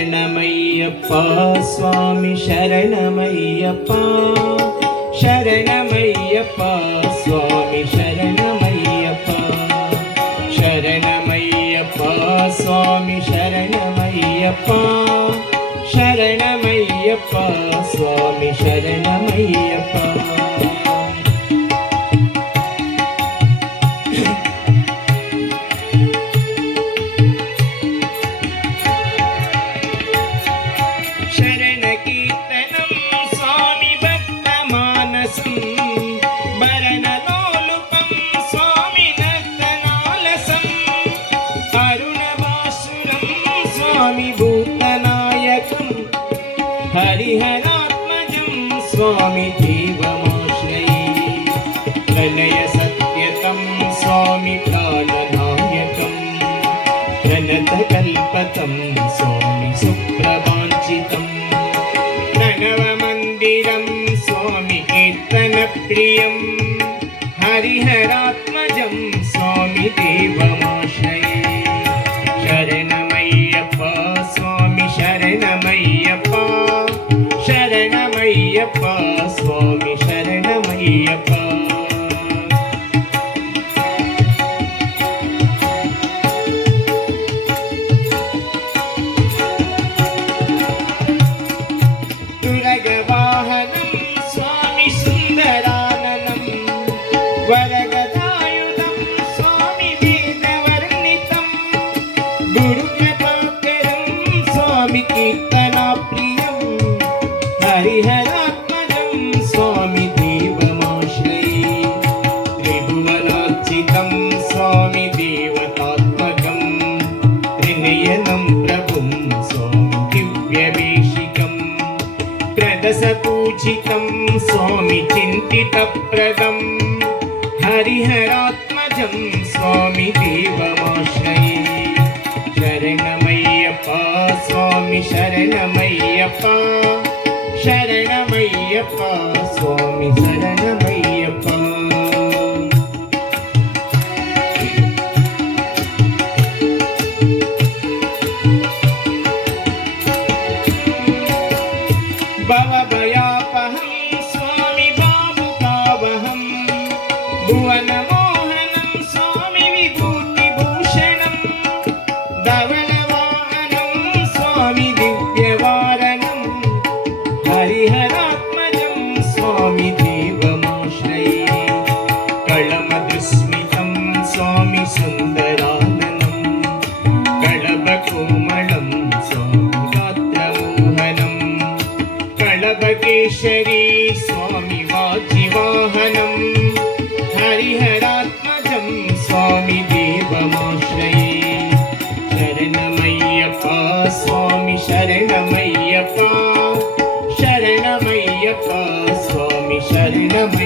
शरणमय्यप्पा स्वामी शरणमय्यप्पा शरणमय्यप्पा स्वामी शरणमय्यप्पा शरणमय्यप्पा स्वामी शरणमय्यप्पा शरणमय्यप्पा स्वामी शरणमय्यप्पा हरिहरात्मजं स्वामी देवमाश्रये प्रणय सत्यतं स्वामी प्राणनायकं प्रणतकल्पतं स्वामी सुप्रवाञ्छितं प्रणवमन्दिरं स्वामी कीर्तनप्रियं हरिहरात्मजं स्वामी देवमाश्रये शरणमय्यप्पा स्वामी शरणमय्यप्पा शरणमय्यप्पा स्वामी शरणमय्यप्पा तुरगवाहनं स्वामी सुन्दराननं वरगदायुधं स्वामी वेदवर्णितं गुरुकृपाकरं स्वामी कीर्तनाप्रियं हरिहरात्मजं स्वामी देवमाश्रये त्रिभुवनार्चितं स्वामी देवतात्मकं त्रिनयनं प्रभुं स्वामी दिव्यवेशिकं त्रदशपूजितं स्वामी चिन्तितप्रदं हरिहरात्मजं स्वामी देवमाश्रये शरणमय्यप्पा स्वामी शरणमय्यप्पा शरणमय्यप्पा स्वामी शरणमय्यप्पा भवभयापहं स्वामी भावुकावहं भुवनमोहनं स्वामी विभूतिभूषणं धवलवाहनं स्वामी दिव्यवारणं हरिहरात्मजं स्वामी देवमाश्रये कळमधुस्मितं स्वामी सुन्दराननं कळभकोमलं स्वामी गात्रमोहनं कळभकेशरी स्वामी वाजिवाहनं हरिहरात्मजं स्वामी देवमाश्रये शरणमय्यप्पा स्वामी शरणमय्यप्पा शरणमय्यप्पा स्वामी शरणमय्यप्पा